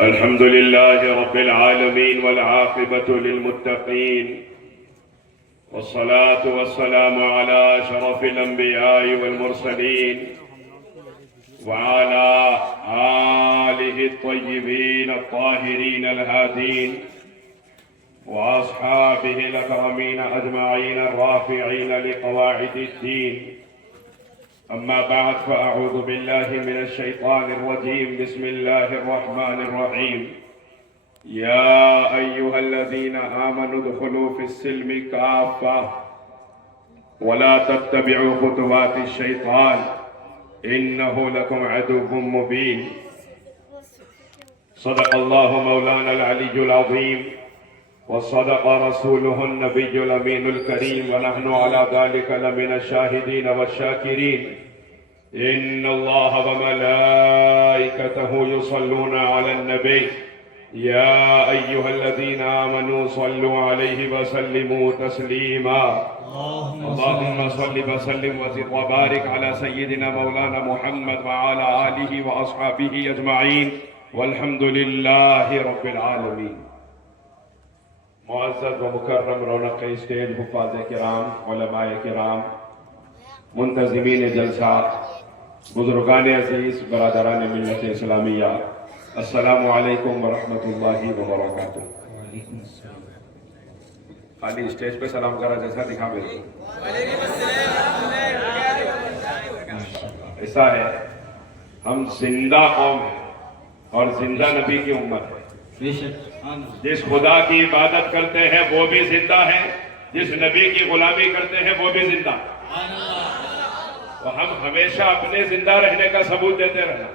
الحمد لله رب العالمين والعاقبة للمتقين والصلاة والسلام على أشرف الأنبياء والمرسلين وعلى آله الطيبين الطاهرين الهادين وأصحابه الأكرمين أجمعين الرافعين لقواعد الدين. أما بعد فأعوذ بالله من الشيطان الرجيم. بسم الله الرحمن الرحيم. يا أيها الذين آمنوا ادخلوا في السلم كافة ولا تتبعوا خطوات الشيطان إنه لكم عدو مبين. صدق الله مولانا العلي العظيم وصدق رسوله النبي الأمين الكريم ونحن على ذلك لمن الشاهدين والشاكرين. إن الله وملائكته يصلون على النبي يا أيها الذين آمنوا صلوا عليه وسلموا تسليما. اللهم صل وسلم وزد وبارك على سيدنا مولانا محمد وعلى آله وأصحابه أجمعين والحمد لله رب العالمين. معزز و مکرم رونق اسٹیج حفاظ کرام، علماء کرام، منتظمین جلسہ، بزرگان عزیز، برادران ملت اسلامیہ، السلام علیکم ورحمۃ اللہ وبرکاتہ. خالی اسٹیج پہ سلام کرا جیسا دکھا میرے کو. ایسا ہے، ہم زندہ قوم ہیں اور زندہ نبی کی امت ہے. جس خدا کی عبادت کرتے ہیں وہ بھی زندہ ہے، جس نبی کی غلامی کرتے ہیں وہ بھی زندہ ہے. تو ہم ہمیشہ اپنے زندہ رہنے کا ثبوت دیتے رہنا.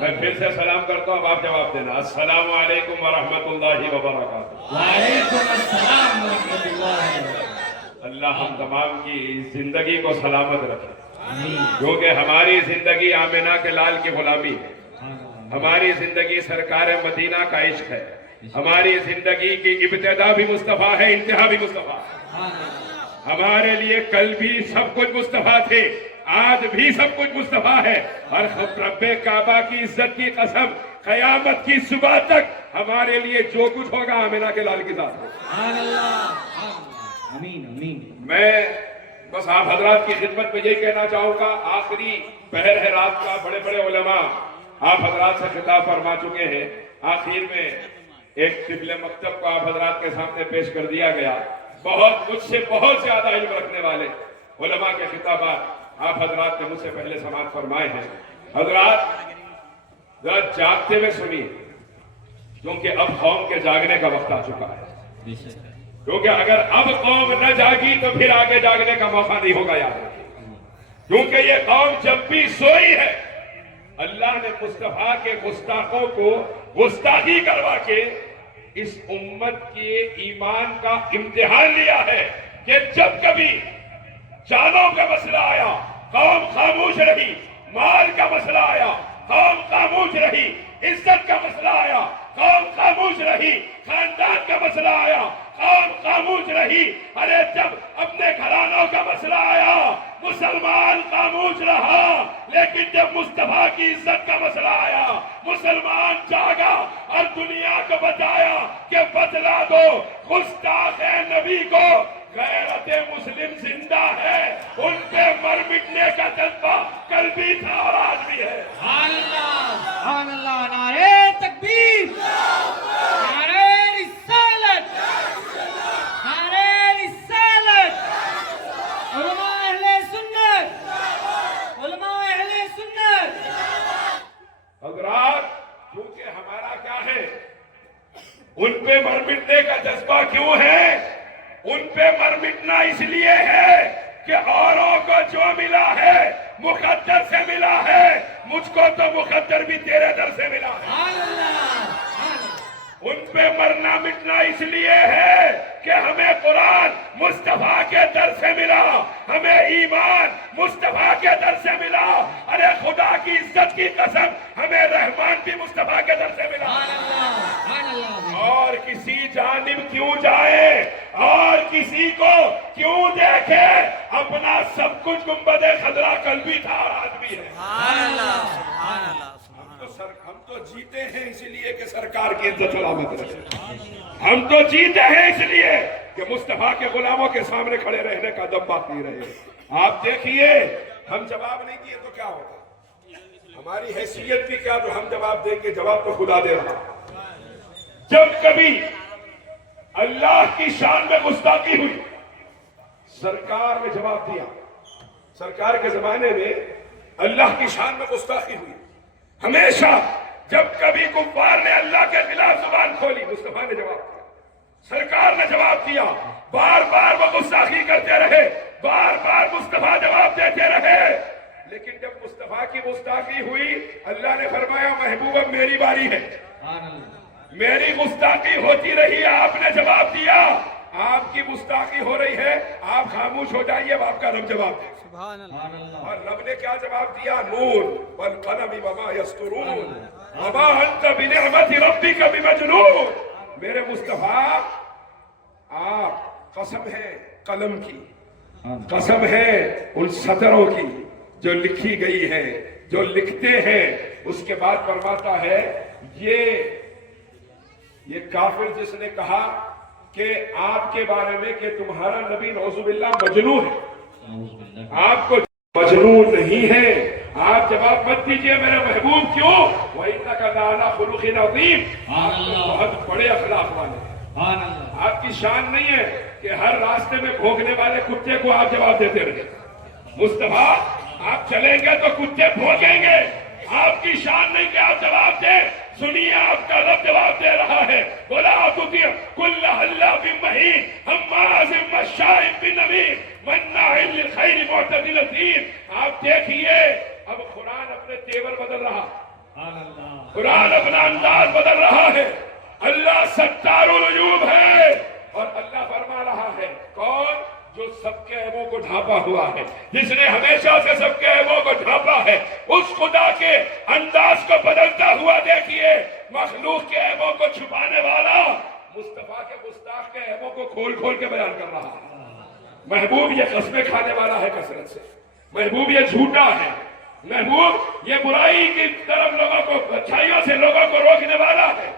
میں پھر سے سلام کرتا ہوں، اب آپ جواب دینا. السلام علیکم ورحمۃ اللہ وبرکاتہ. وعلیکم السلام ورحمۃ اللہ. اللہ ہم تمام کی زندگی کو سلامت رکھے، کیونکہ ہماری زندگی آمنہ کے لال کی غلامی ہے، ہماری زندگی سرکار مدینہ کا عشق ہے، ہماری زندگی کی ابتدا بھی مصطفیٰ ہے، انتہا بھی مصطفیٰ ہے. ہمارے لیے کل بھی سب کچھ مصطفیٰ تھے، آج بھی سب کچھ مصطفیٰ ہے، اور رب کعبہ کی عزت کی قسم قیامت کی صبح تک ہمارے لیے جو کچھ ہوگا آمنہ کے لال کی ذات ہے. میں بس آپ حضرات کی خدمت میں یہی کہنا چاہوں گا، آخری پہر ہے رات کا. بڑے بڑے علماء آپ حضرات سے خطاب فرما چکے ہیں. آخر میں ایک طفل مکتب کو آپ حضرات کے سامنے پیش کر دیا گیا. مجھ سے بہت زیادہ علم رکھنے والے علماء کے خطابات آپ حضرات نے مجھ سے پہلے سماعت فرمائے ہیں. حضرات ذرا جاگتے ہوئے سنیے، کیونکہ اب قوم کے جاگنے کا وقت آ چکا ہے. کیونکہ اگر اب قوم نہ جاگی تو پھر آگے جاگنے کا موقع نہیں ہوگا. یاد رکھیے، کیونکہ یہ قوم جب بھی سوئی ہے، اللہ نے مصطفیٰ کے گستاخوں کو گستاخی کروا کے اس امت کے ایمان کا امتحان لیا ہے کہ جب کبھی جانوں کا مسئلہ آیا قوم خاموش رہی، مال کا مسئلہ آیا قوم خاموش رہی، عزت کا مسئلہ آیا قوم خاموش رہی، خاندان کا مسئلہ آیا قوم خاموش رہی. ارے جب اپنے گھرانوں کا مسئلہ آیا مسلمان خاموش رہا، لیکن جب مصطفیٰ کی عزت کا مسئلہ آیا مسلمان جاگا اور دنیا کو بتایا کہ بتلا دو گستاخ نبی کو غیرت مسلم زندہ ہے. ان پہ مر مٹنے کا جذبہ کل بھی تھا اور آج بھی ہے. سبحان اللہ. نعرہ تکبیر، نعرہ رسالت، نعرہ رسالت. علماء اہل سنت، علماء اہل سنت. حضرات کیونکہ ہمارا کیا ہے، ان پہ مر مٹنے کا جذبہ کیوں ہے؟ ان پہ مر مٹنا اس لیے ہے کہ اوروں کو جو ملا ہے مقدر سے ملا ہے، مجھ کو تو مقدر بھی تیرے در سے ملا ہے. ان پہ مرنا مٹنا اس لیے ہے کہ ہمیں قرآن مصطفیٰ کے در سے ملا، ہمیں ایمان مصطفیٰ کے در سے ملا. ارے خدا کی عزت کی قسم ہمیں رحمان بھی مصطفیٰ کے در سے ملا. اور کسی جانب کیوں جائے اور کسی کو کیوں دیکھے، اپنا سب کچھ گنبد خضرا کل بھی تھا اور آج بھی ہے. ہم تو سب تو जीते हैं इसलिए कि सरकार की इज्जत सलामत रहे। हम तो जीते हैं इसलिए कि मुस्तफा के गुलामों के सामने खड़े रहने का दम बाकी रहे। आप देखिए, हम जवाब नहीं दिए तो क्या होगा? हमारी हैसियत भी क्या, तो हम जवाब देंगे? जवाब तो खुदा दे रहा। जब कभी अल्लाह की शान में गुस्ताखी हुई, सरकार ने जवाब दिया। सरकार के जमाने में अल्लाह की शान में गुस्ताखी हुई। हमेशा जब कभी कुफ्फार ने अल्लाह के खिलाफ जुबान खोली, मुस्तफा ने जवाब दिया, सरकार ने जवाब दिया। बार बार वो गुस्ताखी करते रहे, बार बार मुस्तफा जवाब देते रहे। लेकिन जब मुस्तफा की गुस्ताखी हुई, अल्लाह ने फरमाया, महबूब अब मेरी बारी है। मेरी गुस्ताखी होती रही, आपने जवाब दिया। आपकी गुस्ताखी हो रही है, आप खामोश हो जाइए, अब आपका रब जवाब दे। और रब ने क्या जवाब दिया? नून वल कलम वमा यस्तुरून वमा अंत बिनिअमति रब्बिका बिमजनून। मेरे मुस्तफा, आप कसम है कलम की, कसम है उन सतरों की जो लिखी गई है, जो लिखते हैं। उसके बाद फरमाता है, ये काफिर जिसने कहा कि आपके बारे में कि तुम्हारा नबी नौजुबिल्लाह मजनू है, आपको मजनू नहीं है। आप जवाब मत दीजिए मेरे महबूब, क्यों? वही तक लाला खुलुक़िन अज़ीम, बहुत बड़े अखलाक वाले। आपकी शान नहीं है कि हर रास्ते में भोंकने वाले कुत्ते को आप जवाब देते रहे। मुस्तफा, आप चलेंगे तो कुत्ते भोंकेंगे। आपकी शान नहीं कि आप जवाब दें। सुनिए, आपका रब जवाब दे रहा है, बोला तुतिय कुल्ल हल्ला बिमहीन हम्माज़िम मश्शाइन बिनमीम मन्नाइन लिलखैर मुअतदिल असीम। आप देखिए, अब कुरान अपने तेवर बदल रहा, कुरान अपना अंदाज बदल रहा है। अल्लाह सत्तारुल उजूब है और अल्लाह फरमा रहा है, कौन? जो सबके ऐबों को ढांपा हुआ है, जिसने हमेशा से सबके ऐबों को ढांपा है, उस खुदा के अंदाज को बदलता हुआ देखिए। मखलूक के ऐबों को छुपाने वाला मुस्तफा के गुस्ताख के ऐबों को खोल खोल के बयान कर रहा है। महबूब ये कस्में खाने वाला है कसरत से, महबूब ये झूठा है, महबूब ये बुराई की तरफ लोगों को, अच्छाइयों से लोगों को रोकने वाला है,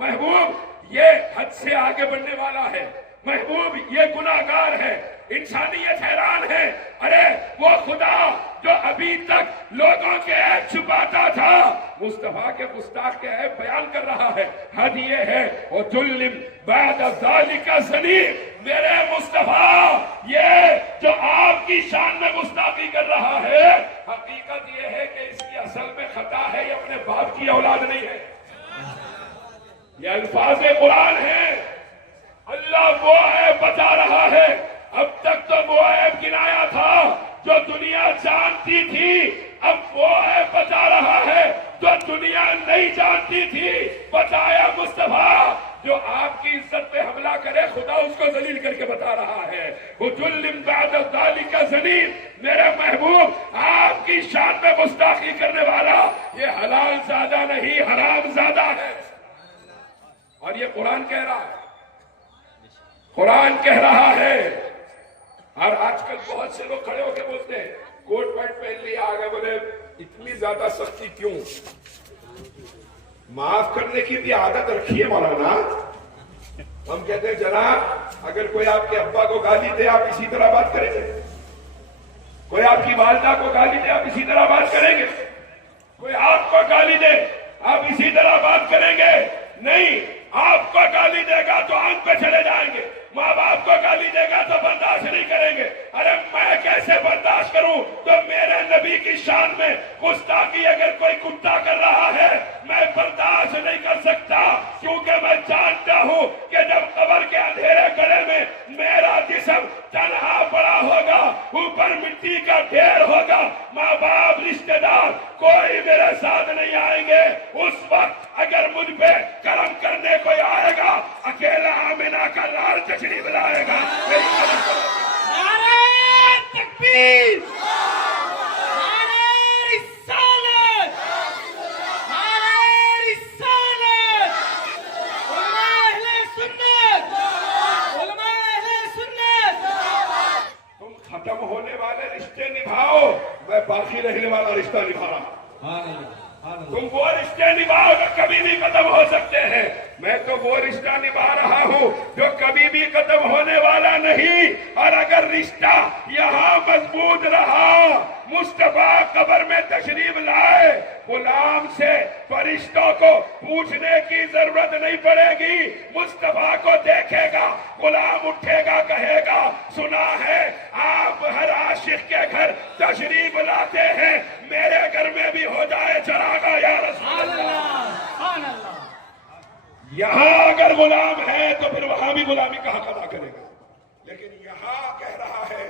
महबूब ये हद से आगे बढ़ने वाला है, महबूब ये गुनाहगार है, इंसानियत हैरान है। अरे वो खुदा जो अभी तक लोगों के ऐब छुपाता था, मुस्तफा के गुस्ताख के ऐब बयान कर रहा है। हद ये है, ओ जुल्लिम बाद ज़ालिका ज़नीम, मेरे मुस्तफा ये जो आपकी शान में गुस्ताखी कर रहा है, हकीकत ये है कि इसकी असल में खता है, ये अपने बाप की औलाद नहीं है। ये अल्फाज़ कुरान है। अल्लाह वो ऐब बता रहा है। अब तक तो वो ऐब गिनाया था जो दुनिया जानती थी, अब वो ऐब बता रहा है जो दुनिया नहीं जानती थी। बताया मुस्तफा, जो आपकी इज्जत पे हमला करे, खुदा उसको जलील करके बता रहा है। हुजुल्लिम बाद ज़ालिका ज़नीम, मेरे महबूब आपकी शान में गुस्ताखी करने वाला ये हलाल ज़ादा नहीं, हराम ज़ादा है। और ये कुरान कह रहा है, कुरान कह रहा है। और आजकल बहुत से लोग खड़े होकर बोलते हैं, कोट पैंट पहन लिया, आगे बोले इतनी ज्यादा सख्ती क्यों? माफ करने की भी आदत रखी है मौलाना। हम कहते हैं जनाब, अगर कोई आपके अब्बा को गाली दे, आप इसी तरह बात करेंगे? कोई आपकी वालिदा को गाली दे, आप इसी तरह बात करेंगे? कोई आपको गाली दे, आप इसी तरह बात करेंगे? नहीं, आपको गाली देगा तो आंख पे चले जाएंगे, माँ बाप को गाली देगा तो बर्दाश्त नहीं करेंगे। अरे मैं कैसे बर्दाश्त करूं? तो मेरे नबी की शान में गुस्ताखी अगर कोई कुत्ता कर रहा है, मैं बर्दाश्त नहीं कर सकता, क्योंकि मैं जानता हूं कि जब कब्र के अंधेरे गड्ढे में मेरा जिस्म तन्हा पड़ा होगा, ऊपर मिट्टी का ढेर होगा, माँ बाप रिश्तेदार कोई मेरे साथ नहीं आएंगे। उस वक्त अगर मुझ पे करम करने कोई आएगा, अकेला आमिना का लाल तशरीफ लाएगा। नारे तकबीर, नारे रिसालत, नारे रिसालत, उलमा अहले सुन्नत, उलमा अहले सुन्नत। तुम खत्म होने वाले रिश्ते निभाओ, मैं बाकी रहने वाला रिश्ता निभा रहा हूं। تم وہ رشتے نبھاؤ جو کبھی بھی ختم ہو سکتے ہیں. میں تو وہ رشتہ نبھا رہا ہوں جو کبھی بھی ختم ہونے والا نہیں. اور اگر رشتہ یہاں مضبوط رہا، مصطفیٰ قبر میں تشریف لائے، غلام سے فرشتوں کو پوچھنے کی ضرورت نہیں پڑے گی. مصطفیٰ کو دیکھے گا، غلام اٹھے گا، کہے گا سنا ہے آپ ہر عاشق کے گھر تشریف لاتے ہیں، میرے گھر میں بھی ہو جائے چراغا یا رسول اللہ. سبحان اللہ. یہاں اگر غلام ہے تو پھر وہاں بھی غلامی کا حق ادا کرے گا. لیکن یہاں کہہ رہا ہے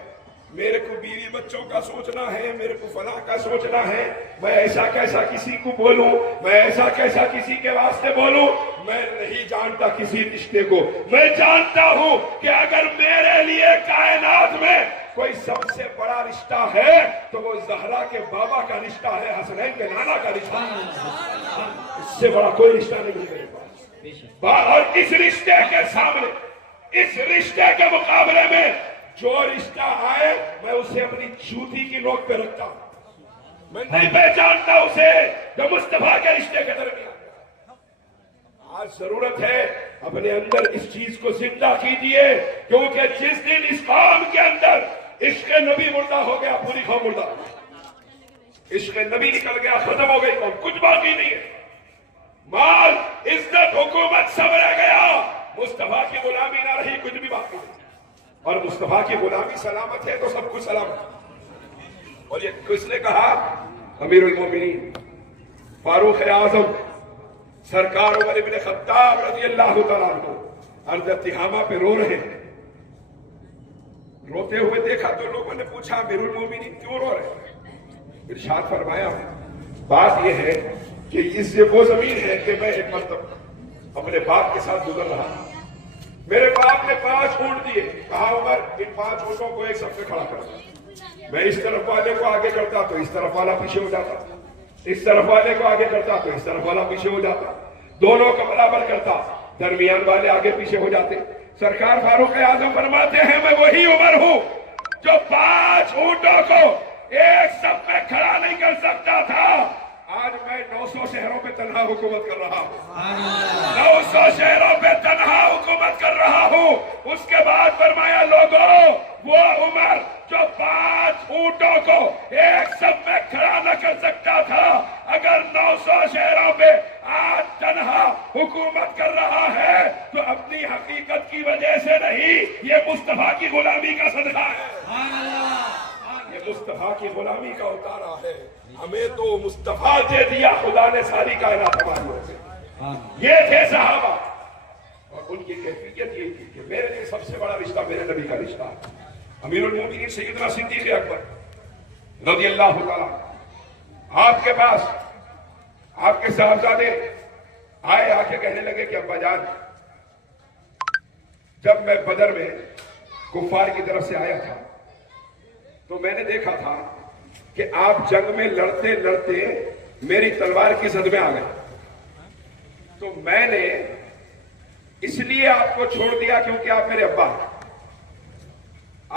میرے کو بیوی بچوں کا سوچنا ہے، میرے کو فلاں کا سوچنا ہے، میں ایسا کیسا کسی کو بولوں، میں ایسا کیسا کسی کے واسطے بولوں. میں نہیں جانتا کسی رشتے کو. میں جانتا ہوں کہ اگر میرے لیے کائنات میں کوئی سب سے بڑا رشتہ ہے تو وہ زہرا کے بابا کا رشتہ ہے، حسنین کے نانا کا رشتہ ہے. اس سے بڑا کوئی رشتہ نہیں ہے میرے پاس. اور اس رشتے کے سامنے، اس رشتے کے مقابلے میں جو رشتہ آئے میں اسے اپنی جوتی کی نوک پہ رکھتا ہوں. میں نہیں پہچانتا اسے جو مصطفیٰ کے رشتے کے درمیان. آج ضرورت ہے اپنے اندر اس چیز کو زندہ کیجیے، کیونکہ جس دن اس قوم کے اندر عشق نبی مردہ ہو گیا پوری قوم مردہ. عشق نبی نکل گیا ختم ہو گئی قوم، کچھ باقی نہیں ہے. مال، عزت، حکومت سب رہ گیا، مصطفیٰ کی غلامی نہ رہی، کچھ بھی باقی نہیں. اور مصطفیٰ کی غلامی سلامت ہے تو سب کچھ سلامت ہے. اور یہ کس نے کہا؟ امیر المومنین فاروق اعظم سرکار عمر بن خطاب رضی اللہ تعالیٰ عنہ ارض تہامہ پہ رو رہے ہیں. روتے ہوئے دیکھا تو لوگوں نے پوچھا امیر المومنین کیوں رو رہے ہیں؟ ارشاد فرمایا بات یہ ہے کہ اس سے وہ زمین ہے کہ میں ایک مرتبہ اپنے باپ کے ساتھ گزر رہا. میرے باپ نے 5 اونٹ دیے، کہا عمر ان 5 اونٹوں کو ایک صف میں کھڑا کر. میں اس طرف والے کو آگے کرتا تو اس طرف والا پیچھے ہو جاتا، اس طرف والے کو آگے کرتا تو اس طرف والا پیچھے ہو جاتا، دونوں کا برابر کرتا، درمیان والے آگے پیچھے ہو جاتے. سرکار فاروق اعظم فرماتے ہیں میں وہی عمر ہوں جو 5 اونٹوں کو ایک صف میں کھڑا نہیں کر سکتا تھا. آج میں 900 شہروں پہ تنہا حکومت کر رہا ہوں، 900 شہروں پہ تنہا حکومت کر رہا ہوں. اس کے بعد فرمایا لوگوں وہ عمر جو 5 اونٹوں کو ایک صف میں کھڑا نہ کر سکتا تھا، اگر 900 شہروں پہ آج تنہا حکومت کر رہا ہے تو اپنی حقیقت کی وجہ سے نہیں، یہ مصطفیٰ کی غلامی کا صدقہ ہے. یہ مصطفیٰ کی غلامی کا اتارا ہے. ہمیں تو مصطفیٰ دے دیا خدا نے ساری کائنات ہماری ہو گئی. یہ تھے صحابہ اور ان کی کیفیت یہ تھی کہ میرے لیے سب سے بڑا رشتہ میرے نبی کا رشتہ ہے. امیر المومنین سیدنا صدیق اکبر رضی اللہ تعالیٰ آپ کے پاس آپ کے صاحبزادے آئے، آ کے کہنے لگے کہ ابا جان جب میں بدر میں کفار کی طرف سے آیا تھا تو میں نے دیکھا تھا کہ آپ جنگ میں لڑتے لڑتے میری تلوار کی زد میں آ گئے، تو میں نے اس لیے آپ کو چھوڑ دیا کیونکہ آپ میرے ابا ہیں،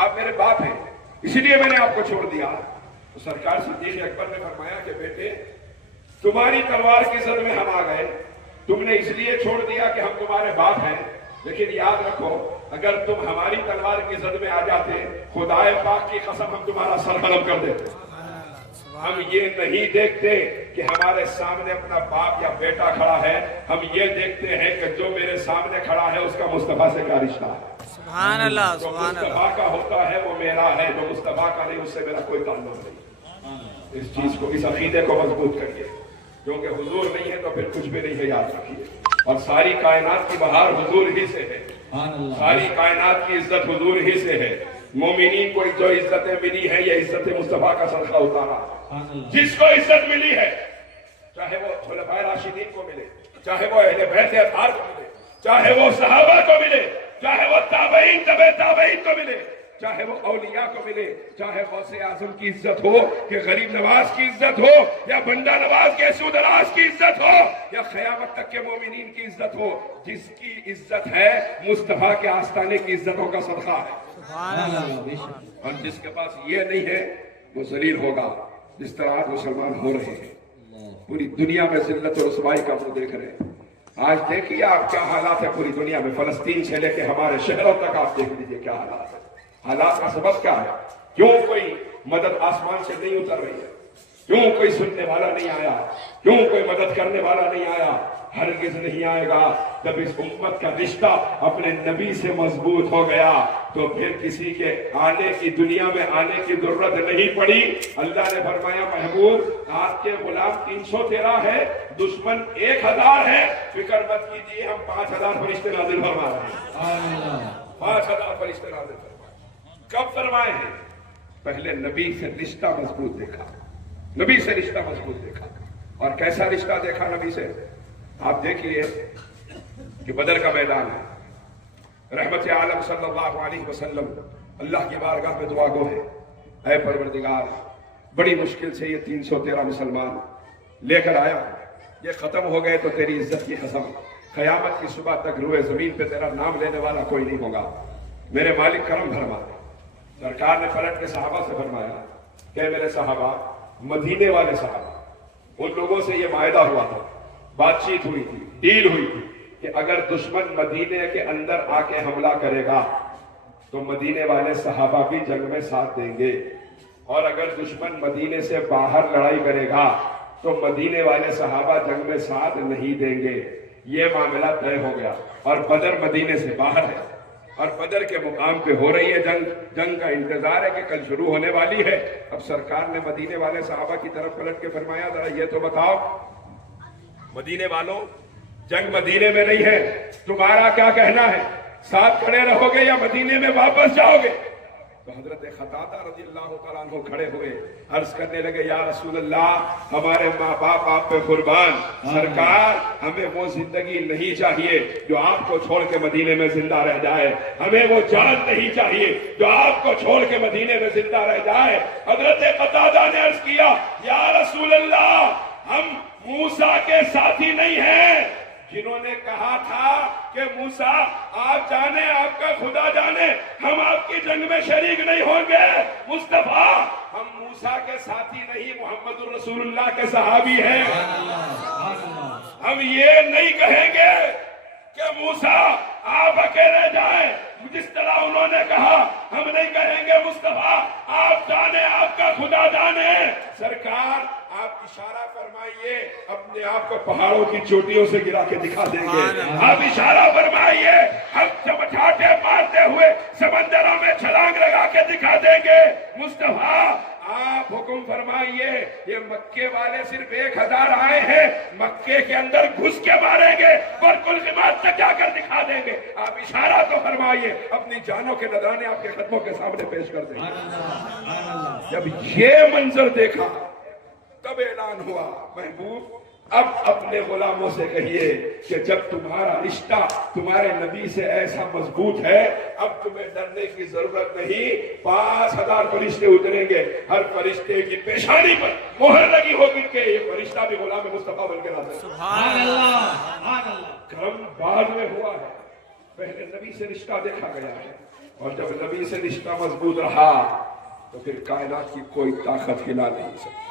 آپ میرے باپ ہیں، اسی لیے میں نے آپ کو چھوڑ دیا. تو سرکار صدیق اکبر نے فرمایا کہ بیٹے تمہاری تلوار کی زد میں ہم آ گئے، تم نے اس لیے چھوڑ دیا کہ ہم تمہارے باپ ہیں، لیکن یاد رکھو اگر تم ہماری تلوار کی زد میں آ جاتے خدائے پاک کی قسم ہم تمہارا سر قلم کر دیتے. ہم یہ نہیں دیکھتے کہ ہمارے سامنے اپنا باپ یا بیٹا کھڑا ہے، ہم یہ دیکھتے ہیں کہ جو میرے سامنے کھڑا ہے اس کا مصطفیٰ سے کیا رشتہ ہے. سبحان اللہ، جو سبحان اللہ. مصطفیٰ کا ہوتا ہے وہ میرا ہے، جو مصطفیٰ کا نہیں اس سے میرا کوئی تعلق نہیں. اس چیز کو، اس عقیدے کو مضبوط کریے، کیونکہ حضور نہیں ہے تو پھر کچھ بھی نہیں ہے، یاد رکھیے. اور ساری کائنات کی بہار حضور ہی سے ہے، ساری کائنات کی عزت حضور ہی سے ہے. مومنین کو جو عزتیں ملی ہیں یہ عزت مصطفیٰ کا صدقہ اتارا. جس کو عزت ملی ہے چاہے وہ خلفائے راشدین کو ملے، چاہے وہ اہل بیت اطہار کو ملے، چاہے وہ صحابہ کو ملے، چاہے وہ تابعین تبع تابعین کو ملے، چاہے وہ اولیاء کو ملے، چاہے غوث اعظم کی عزت ہو کہ غریب نواز کی عزت ہو یا بندہ نواز کے سودراز کی عزت ہو یا قیامت تک کے مومنین کی عزت ہو، جس کی عزت ہے مصطفیٰ کے آستانے کی عزتوں کا صدقہ ہے. اور جس کے پاس یہ نہیں ہے وہ ذلیل ہوگا، جس طرح آج مسلمان ہو رہے ہیں. पूरी दुनिया में जिल्लत और रुसवाई का मुंह देख रहे हैं। आज देखिए आप क्या हालात है पूरी दुनिया में, फलस्तीन से लेके हमारे शहरों तक आप देख लीजिए क्या हालात है। हालात का सबब क्या है? क्यों कोई मदद आसमान से नहीं उतर रही है? क्यों कोई सुनने वाला नहीं आया? क्यों कोई मदद करने वाला नहीं आया? हरगिज नहीं आएगा। जब इस उम्मत का रिश्ता अपने नबी से मजबूत हो गया तो फिर किसी के आने की, दुनिया में आने की जरूरत नहीं पड़ी। अल्लाह ने फरमाया महबूब आपके गुलाम 313 है, दुश्मन 1000 है, फिक्र मत कीजिए हम 5000 फरिश्ते नाजिल फरमा रहे हैं। 5000 फरिश्ते नाजिल फरमाए। कब फरमाए हैं? पहले नबी से रिश्ता मजबूत देखा, नबी से रिश्ता मजबूत देखा। और कैसा रिश्ता देखा नबी से? आप देखिए कि बदर का मैदान है, रहमत आलम सल्लल्लाहु अलैहि वसल्लम अल्लाह की बारगाह में दुआ गो है, ऐ परवरदिगार बड़ी मुश्किल से ये 313 मुसलमान लेकर आया, ये खत्म हो गए तो तेरी इज्जत की कसम कयामत की सुबह तक रुए जमीन पे तेरा नाम लेने वाला कोई नहीं होगा। मेरे मालिक करम फरमा दे। सरकार ने पलट के सहाबा से फरमाया कि मेरे सहाबा, मदीने वाले सहाबा, उन लोगों से ये वायदा हुआ था, बातचीत हुई थी, डील हुई थी कि अगर दुश्मन मदीने के अंदर आके हमला करेगा तो मदीने वाले सहाबा भी जंग में साथ देंगे, और अगर दुश्मन मदीने से बाहर लड़ाई करेगा तो मदीने वाले सहाबा जंग में साथ नहीं देंगे। ये मामला तय हो गया। और बदर मदीने से बाहर है और बदर के मुकाम पे हो रही है जंग। जंग का इंतजार है कि कल शुरू होने वाली है। अब सरकार ने मदीने वाले सहाबा की तरफ पलट के फरमाया, जरा ये तो बताओ मदीने वालों, जंग मदीने में नहीं है, तुम्हारा क्या कहना है? साथ खड़े रहोगे या मदीने में वापस जाओगे? तो हजरत खतादा रज़ियल्लाहु तआला अन्हु खड़े हुए, अर्ज करने लगे, या रसूल अल्लाह, हमारे माँ बाप आप पे कुर्बान, सरकार हमें वो जिंदगी नहीं चाहिए जो आपको छोड़ के मदीने में जिंदा रह जाए, हमें वो जान नहीं चाहिए जो आपको छोड़ के मदीने में जिंदा रह जाए। हजरत खतादा ने अर्ज किया, या रसूल अल्लाह, हम मूसा के साथी नहीं हैं जिन्होंने कहा था कि मूसा आप जाने, आपका खुदा जाने, हम आपकी जंग में शरीक नहीं होंगे। मुस्तफा, हम मूसा के साथी नहीं, मोहम्मद रसूलुल्लाह के सहाबी हैं। हम ये नहीं कहेंगे कि मूसा आप अकेले जाएं, जिस तरह उन्होंने कहा, हम नहीं कहेंगे मुस्तफा आप जाने, आपका खुदा जाने। सरकार आप इशारा फरमाइए, अपने आप को पहाड़ों की चोटियों से गिरा के दिखा देंगे। आप इशारा फरमाइए, हम चमचाटे मारते हुए समंदरों में छलांग लगा के दिखा देंगे। मुस्तफा आप हुक्म फरमाइए, ये मक्के वाले सिर्फ 1000 आए हैं, मक्के के अंदर घुस के मारेंगे और कुल कीमत तक जाकर दिखा देंगे। आप इशारा तो फरमाइए, अपनी जानों के नजराने आपके कदमों के सामने पेश कर देंगे। जब ये मंजर देखा तब ऐलान हुआ, महबूब अब अपने गुलामों से कहिए कि जब तुम्हारा रिश्ता तुम्हारे नबी से ऐसा मजबूत है, अब तुम्हें डरने की जरूरत नहीं। 5000 फरिश्ते उतरेंगे, हर फरिश्ते की पेशानी पर मोहर लगी होगी कि ये फरिश्ता भी गुलाम मुस्तफा बनकर आता है। सुभान अल्लाह। करम बाद में हुआ है, पहले नबी से रिश्ता देखा गया है, और जब नबी से रिश्ता मजबूत रहा तो फिर कायनात की कोई ताकत हिला नहीं सकती,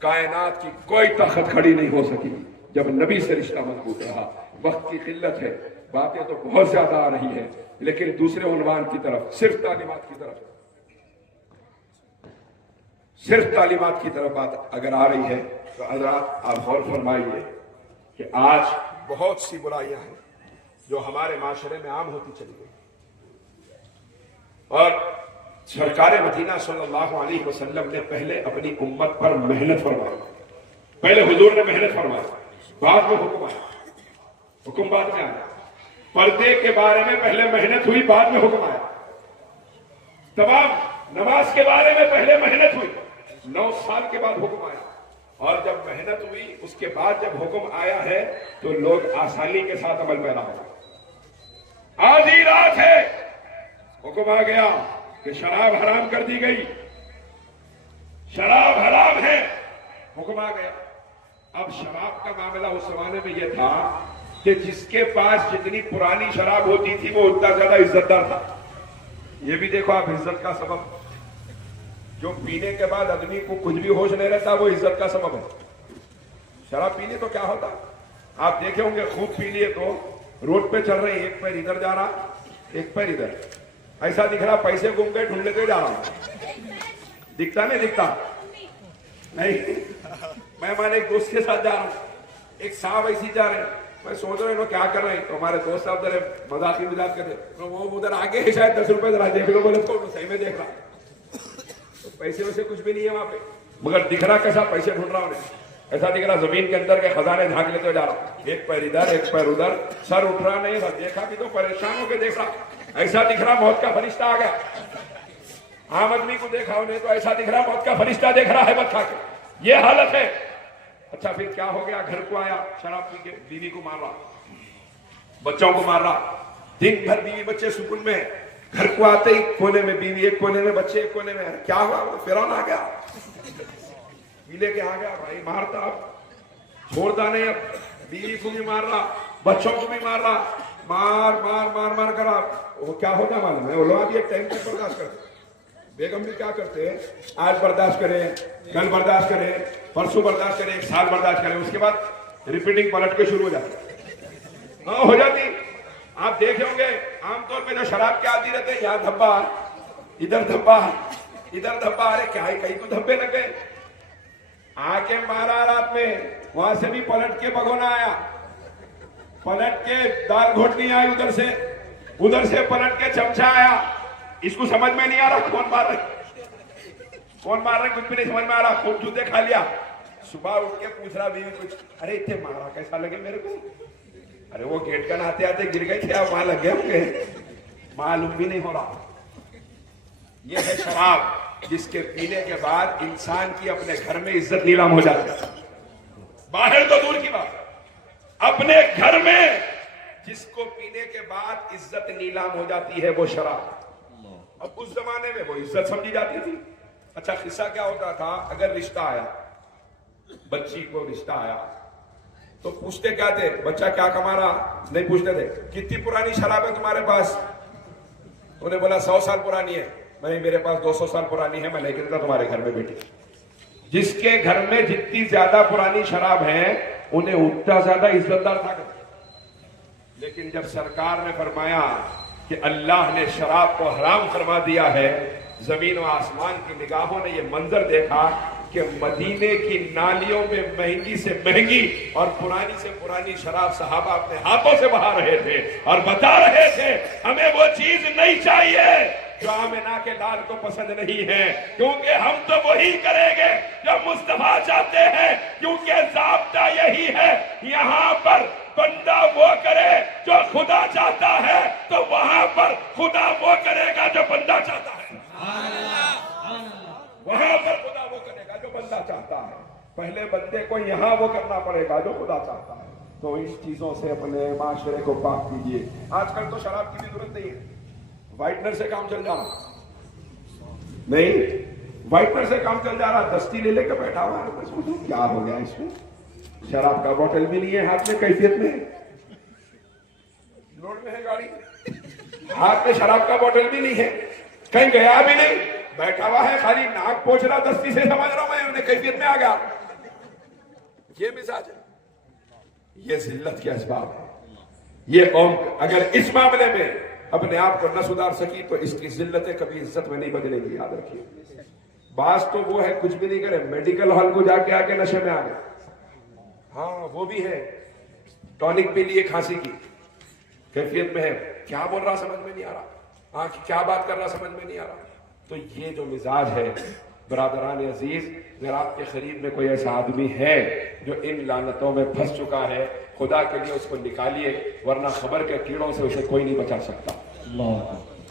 कायनात की कोई ताकत खड़ी नहीं हो सकी जब नबी से रिश्ता मजबूत रहा। वक्त की किल्लत है, बातें तो बहुत ज्यादा आ रही है, लेकिन दूसरे उन्वान की तरफ, सिर्फ तालीमात की तरफ, सिर्फ तालीमात की तरफ बात अगर आ रही है तो हज़रात आप गौर फरमाइए कि आज बहुत सी बुराइयां हैं जो हमारे माशरे में आम होती चली गई, और सरकार मदीना सल्लल्लाहु अलैहि वसल्लम ने पहले अपनी उम्मत पर मेहनत फरमाई। पहले हुजूर ने मेहनत फरमाई, बाद में हुक्म आया, हुक्म बाद में आया। पर्दे के बारे में पहले मेहनत हुई, बाद में हुक्म आया। तमाम नमाज के बारे में पहले मेहनत हुई, 9 साल के बाद हुक्म आया, और जब मेहनत हुई उसके बाद जब हुक्म आया है तो लोग आसानी के साथ अमल पैदा हो। आधी रात है, हुक्म आ गया कि शराब हराम कर दी गई, शराब हराम है, हुक्म आ गया। अब शराब का मामला उस जमाने में यह था कि जिसके पास जितनी पुरानी शराब होती थी वो उतना ज्यादा इज्जतदार था। ये भी देखो आप, इज्जत का सबब, जो पीने के बाद आदमी को कुछ भी होश नहीं रहता वो इज्जत का सबब है। शराब पी ली तो क्या होता, आप देखे होंगे खूब पी लिए तो रोड पे चल रहे हैं, एक पैर इधर जा रहा एक पैर इधर, ऐसा दिख रहा पैसे घूम के ढूंढ लेते जा रहा हूं, दिखता नहीं दिखता नहीं। मैं हमारे एक दोस्त के साथ जा रहा हूँ, एक साहब ऐसी जा रहे हैं, मैं सोच रहा हूँ क्या कर रहे हैं, तो हमारे दोस्त साहब जरा मजाक कर रहे, तो वो उधर आगे है शायद 10 रुपए जरा देख लो, बोले तो सही में देख रहा, तो पैसे वैसे कुछ भी नहीं है वहां पे, मगर दिख रहा कैसा पैसे ढूंढ रहा उन्हें, ऐसा दिख रहा जमीन के अंदर के खजाने झांक लेते जा रहा, एक पैर इधर एक पैर उधर, सर उठ रहा नहीं, देखा भी तो परेशान होकर देख रहा, ऐसा दिख रहा मौत का फरिश्ता आ गया। आम आदमी को देखा उन्हें तो ऐसा दिख रहा मौत का फरिश्ता देख रहा है बद खा के, ये हालत है। अच्छा फिर क्या हो गया, घर को आया, शराब पी के बीवी को मार रहा, बच्चों को मार रहा, दिन भर बीवी बच्चे सुकून में, घर को आते ही कोने में बीवी एक कोने में, बच्चे एक कोने में, क्या हुआ, फिरौन आ गया, पीले के आ गया, भाई मारता अब छोड़ता नहीं, अब बीवी को भी मार रहा, बच्चों को भी मार रहा, मार मार मार मार कर आप वो क्या होता मालूम है, वो लोग एक टाइम तक बर्दाश्त करते, बेगम भी क्या करते हैं, आज बर्दाश्त करें, कल बर्दाश्त करें, परसों बर्दाश्त करें, एक साल बर्दाश्त करें, उसके बाद रिपीटिंग पलट के शुरू हो जाती, हाँ हो जाती। आप देखे होंगे आमतौर पे जो शराब के आदि रहते हैं, यहाँ धब्बा इधर धब्बा इधर धब्बा, अरे क्या है कहीं को धब्बे लग गए, आके मारा रात में, वहां से भी पलट के भगोना आया, पलट के दाल घोटनी आई, उधर से पलट के चमचा आया, इसको समझ में नहीं आ रहा कौन मार रहे कुछ भी नहीं समझ में आ रहा, खूब जूते खा लिया, सुबह उठ के पूछ रहा बीवी कुछ, अरे इतने मारा कैसा लगे मेरे को, अरे वो गेट का आते आते गिर गए थे, वहां लग गए होंगे, मालूम भी नहीं हो रहा। ये है शराब, जिसके पीने के बाद इंसान की अपने घर में इज्जत नीलाम हो जाती है, बाहर तो दूर की बात, अपने घर में जिसको पीने के बाद इज्जत नीलाम हो जाती है वो शराब। अब उस जमाने में वो इज्जत समझी जाती थी। अच्छा किस्सा क्या होता था, अगर रिश्ता आया, बच्ची को रिश्ता आया तो पूछते क्या थे, बच्चा क्या कमा रहा, नहीं पूछते थे कितनी पुरानी शराब है तुम्हारे पास, उन्हें बोला 100 साल पुरानी है, नहीं मेरे पास 200 साल पुरानी है, मैं लेके देता तुम्हारे घर में बेटी। जिसके घर में जितनी ज्यादा पुरानी शराब है उन्हें उतना ज्यादा इज्जतदार था। लेकिन जब सरकार ने फरमाया कि अल्लाह ने शराब को हराम फरमा दिया है, जमीन व आसमान की निगाहों ने यह मंजर देखा कि मदीने की नालियों में महंगी से महंगी और पुरानी से पुरानी शराब सहाबा अपने हाथों से बहा रहे थे और बता रहे थे हमें वो चीज नहीं चाहिए जो आमिना के लाल को पसंद नहीं है, क्योंकि हम तो वही करेंगे जो मुस्तफा चाहते हैं, क्योंकि ज़ाब्ता यही है, यहाँ पर बंदा वो करे जो खुदा चाहता है, तो वहां पर खुदा वो करेगा जो बंदा चाहता है, वहां पर खुदा वो करेगा जो बंदा चाहता है। पहले बंदे को यहाँ वो करना पड़ेगा जो खुदा चाहता है। तो इन चीजों से अपने माशरे को पाक कीजिए। आजकल तो शराब की भी जरूरत नहीं है, व्हाइटनर से काम चल जा रहा, नहीं व्हाइटनर से काम चल जा रहा, दस्ती ले लेकर बैठा हुआ है, क्या हो गया इसमें, शराब का बोतल भी नहीं है हाथ में, कैफियत में रोड में है गाड़ी, हाथ में शराब का बोतल भी नहीं है, कहीं गया भी नहीं, बैठा हुआ है, खाली नाक पोंछ रहा, दस्ती से समझ रहा हूं मैं, उन्हें कैफियत में आ गया। ये मिजाज है, ये जिल्लत के असबाब है। ये कौम अगर इस मामले में अपने आप को न सुधार सकी तो इसकी जिल्लतें कभी इज्जत में नहीं बदलेगी, याद रखिए। बास तो वो है कुछ भी नहीं करे, मेडिकल हॉल को जाके आके नशे में आ गए, हाँ वो भी है, टॉनिक पी लिए खांसी की कैफियत में है, क्या बोल रहा समझ में नहीं आ रहा, हाँ क्या बात कर रहा समझ में नहीं आ रहा। तो ये जो मिजाज है बरादरान अजीज, अगर आपके करीब में कोई ऐसा आदमी है जो इन लानतों में फंस चुका है, खुदा के लिए उसको निकालिए, वरना खबर के कीड़ों से उसे कोई नहीं बचा सकता,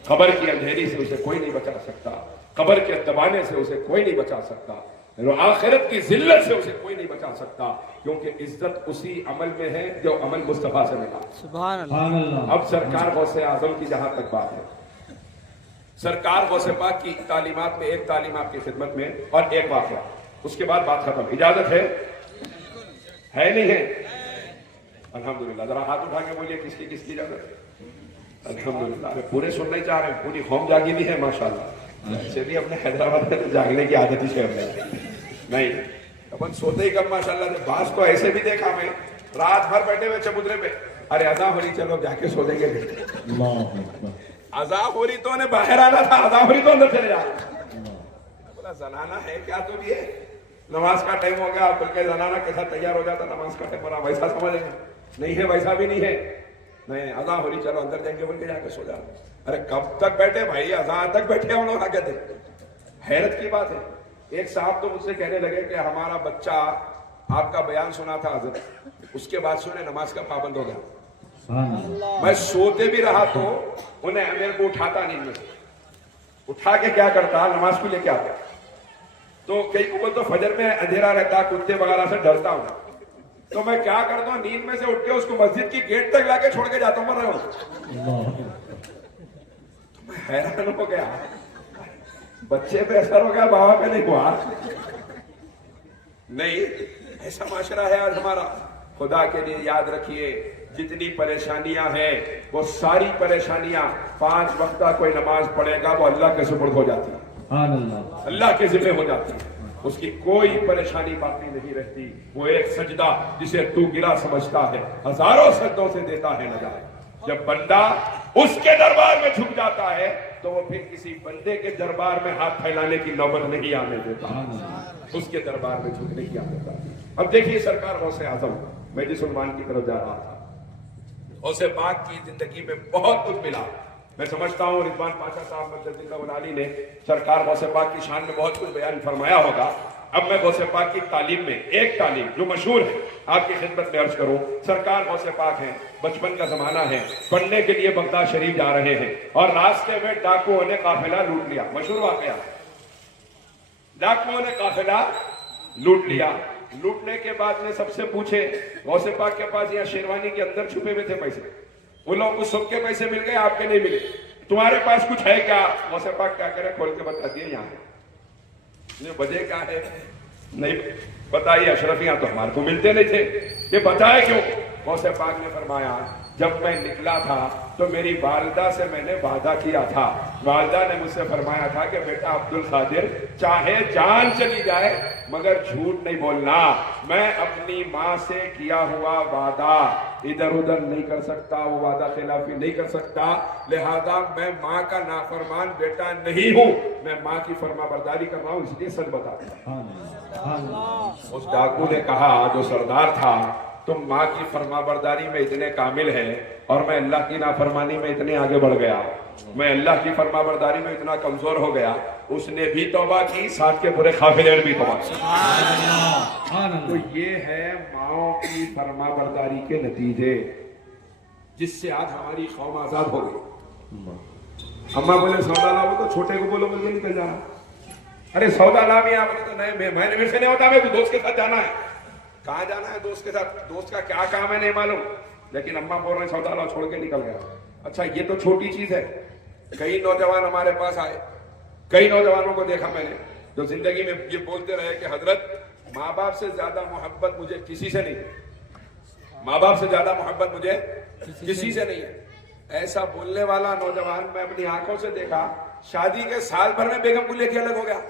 खबर की अंधेरी से उसे कोई नहीं बचा सकता, खबर के दबाने से उसे कोई नहीं बचा सकता, आखिरत की जिल्लत से उसे कोई नहीं बचा सकता, क्योंकि इज्जत उसी अमल में है जो अमल मुस्तफा से मिला। सुभान अल्लाह। अब सरकार गौसे आजम की जहां तक बात है, सरकार गौसे पाक की तालीमात में एक तालीम आपकी खिदमत में और एक वाक़या, उसके बाद बात खत्म। इजाजत है नहीं है? अल्हम्दुलिल्लाह। जरा हाथ उठा के बोलिए किसकी किसकी इजाजत है? अल्हम्दुलिल्लाह। पूरे सुनना ही चाह रहे हैं, पूरी कौम जागी भी है माशाल्लाह। से भी अपने हैदराबाद में तो जागने की आदत ही है नहीं, अपन सोते ही कम माशाल्लाह से। बास तो ऐसे भी देखा मैं, रात भर बैठे हुए चबूतरे पे, अरे अजा हो रही चलो जाके सो देंगे। अजा हो रही तो उन्हें बाहर आना था, अजा हो रही तो अंदर चले जाओ। बोला जनाना है क्या तो भी है, नमाज का टाइम हो गया, बल्कि जनाना कैसा तैयार हो जाता नमाज का टाइम बना, वैसा समझ नहीं है, वैसा भी नहीं है। नहीं अजा हो रही चलो अंदर जाएंगे बोल के जाके सो जाओ। अरे कब तक बैठे भाई, अजा तक बैठे हम लोग आगे थे। हैरत की बात है, एक साहब तो मुझसे कहने लगे कि हमारा बच्चा आपका बयान सुना था हजरत, उसके बाद से उन्हें नमाज का पाबंद हो गया। मैं सोते भी रहा तो उन्हें मेरे को उठाता नहीं, में उठा के क्या करता, नमाज को लेके आता। तो कई को तो फजर में अंधेरा रहता, कुत्ते वगैरह से डरता हूं, तो मैं क्या करता हूँ, नींद में से उठ के उसको मस्जिद की गेट तक लाके छोड़ के जाता हूँ। तो मैं हैरान हो गया, बच्चे पे असर हो गया, बाबा पे नहीं हुआ। नहीं, ऐसा माशरा है आज हमारा। खुदा के लिए याद रखिए, जितनी परेशानियां हैं वो सारी परेशानियां 5 वक्त का कोई नमाज पढ़ेगा वो अल्लाह के सुपुर्द हो जाती है, अल्लाह के जिम्मे हो जाती है, उसकी कोई परेशानी बाकी नहीं रहती। वो एक सजदा जिसे तू गिरा समझता है, हजारों सजदों से देता है नजारा। जब बंदा उसके दरबार में झुक जाता है तो वो फिर किसी बंदे के दरबार में हाथ फैलाने की नौबत नहीं आने देता, उसके दरबार में झुकने की आने देता। अब देखिए सरकार गौसे आजम, मैं जिस उन्वान की तरफ जा रहा था, गौसे पाक की जिंदगी में बहुत कुछ मिला। मैं समझता हूँ रिजवान पाशा साहब मददुल्लाह ने सरकार गौसे पाक की शान में बहुत कुछ बयान फरमाया होगा। अब मैं गौसे पाक की तालीम में एक तालीम जो मशहूर है आपकी खिदमत में अर्ज करूं। सरकार गौसे पाक है, बचपन का जमाना है, पढ़ने के लिए बगदाद शरीफ जा रहे हैं और रास्ते में डाकुओं ने काफिला लूट लिया। मशहूर वाकया, डाकुओं ने काफिला लूट लिया। लूटने के बाद में सबसे पूछे, गौसे पाक के पास यहाँ शेरवानी के अंदर छुपे हुए थे पैसे, उन लोगों को सबके पैसे मिल गए, आपके नहीं मिले, तुम्हारे पास कुछ है क्या? गौसे पाक क्या करे, खोल के बता दिए यहाँ वजह क्या है, नहीं बताइए। अशरफियां तो हमारे को मिलते नहीं थे, ये बताए क्यों? गौसे पाक ने फरमाया, जब मैं निकला था तो मेरी वालिदा से मैंने वादा किया था, वालिदा ने मुझसे फरमाया था कि बेटा अब्दुल कादिर चाहे जान चली जाए मगर झूठ नहीं बोलना। मैं अपनी माँ से किया हुआ वादा इधर उधर नहीं कर सकता, वो वादा खिलाफी नहीं कर सकता, लिहाजा मैं माँ का नाफरमान बेटा नहीं हूँ, मैं माँ की फरमाबरदारी कर रहा हूँ, इसलिए सच बताता हूं। उस डाकू ने कहा, जो सरदार था, तुम माँ की फरमाबरदारी में इतने कामिल हैं और मैं अल्लाह की नाफरमानी में इतने आगे बढ़ गया, मैं अल्लाह की फरमाबरदारी में इतना कमजोर हो गया। उसने भी तौबा की, साथ के पूरे काफिले ने भी तौबा की। तो ये है माओ की फरमाबरदारी के नतीजे, जिससे आज हमारी कौम आजाद हो गई। अम्मा बोले सौदा लाओ तो छोटे को बोलो मुझे निकल जाना, अरे सौदा ला भी आप तो नहीं, मैं मेरे से नहीं होता, मेरे दोस्त के साथ जाना है। कहाँ जाना है दोस्त के साथ, दोस्त का क्या काम है नहीं मालूम, लेकिन अम्मा बोल रहे सौदा लाओ, छोड़ के निकल गया। अच्छा ये तो छोटी चीज है। कई नौजवान हमारे पास आए, कई नौजवानों को देखा मैंने जो जिंदगी में ये बोलते रहे कि हजरत माँ बाप से ज्यादा मोहब्बत मुझे किसी से नहीं है, माँ बाप से ज्यादा मोहब्बत मुझे किसी से नहीं है। ऐसा बोलने वाला नौजवान मैं अपनी आंखों से देखा, शादी के साल भर में बेगम को लेके अलग हो गया,